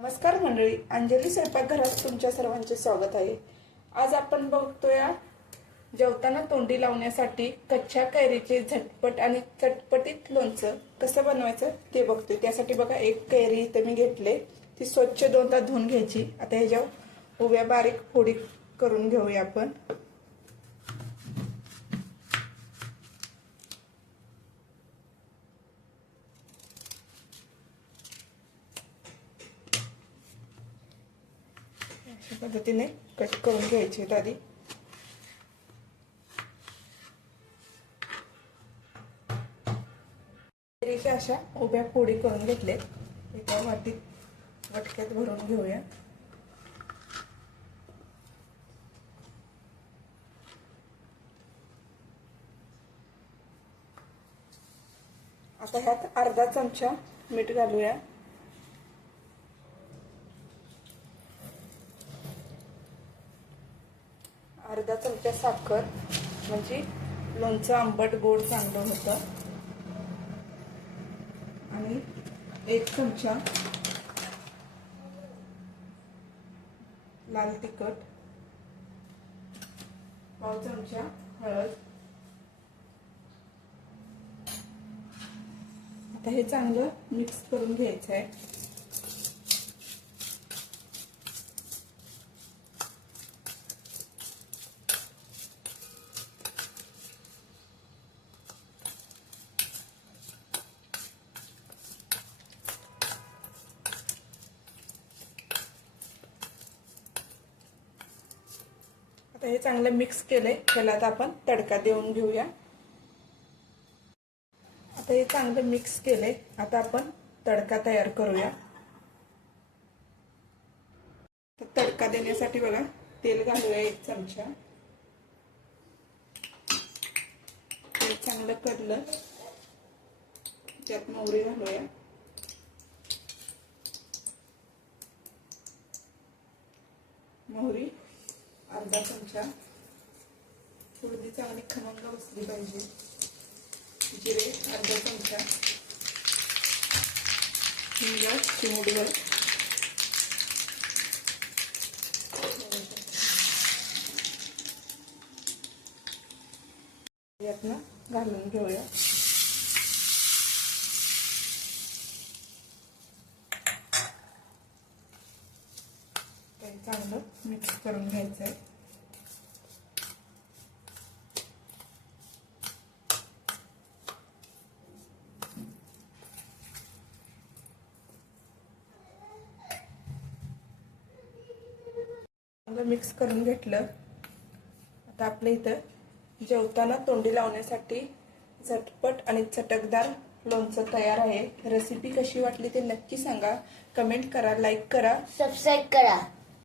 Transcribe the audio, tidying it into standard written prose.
नमस्कार मंडळी, अंजली स्वयंपाकघरात तुमच्या सर्वांचे स्वागत आहे। आज आपण बघतोय जेवताना तोंडी लावण्यासाठी कच्च्या कैरीचे झटपट आणि चटपटीत लोणचं कसं बनवायचं ते बघतोय। त्यासाठी बघा, एक कैरी इथे मी घेतले, ती स्वच्छ 2दा धुवून घ्यायची। आता ह्याच्यावर उभ्या बारीक फोडी करून घेऊया आपण। अशा पद्धतीने कट करून घ्यायचे आधी। कैरीच्या अशा उभ्या फोडी करून घेतले, एका वाटक्यात भरून घेऊया। आता ह्यात अर्धा चमचा मीठ घालूया, अर्धा चमचा साखर, म्हणजे लोणचं आंबट गोड चांगलं होतं, आणि 1 चमचा लाल तिखट, पाव चमचा हळद। आता हे चांगलं मिक्स करून घ्यायचं आहे। आता हे चांगलं मिक्स केले, त्याला आता आपण तडका देऊन घेऊया। आता हे चांगलं मिक्स केले, आता आपण तडका तयार करूया। तडका देण्यासाठी बघा, तेल घालूया 1 चमचा। तेल चांगलं कडलं, त्यात मोहरी घालूया, मोहरी अर्धा चमचा, थोडी चांगली खमंग बसली पाहिजे। जिरे अर्धा चमचा, हिंग चिमूटभर, यातनं घालून घेऊया। चांगलं मिक्स करून घ्यायचं आहे। मिक्स करून घेतलं, आता आपल्या इथं जेवताना तोंडी लावण्यासाठी झटपट आणि चटकदार लोणचं तयार आहे। रेसिपी कशी वाटली ते नक्की सांगा, कमेंट करा, लाईक करा, सबस्क्राइब करा।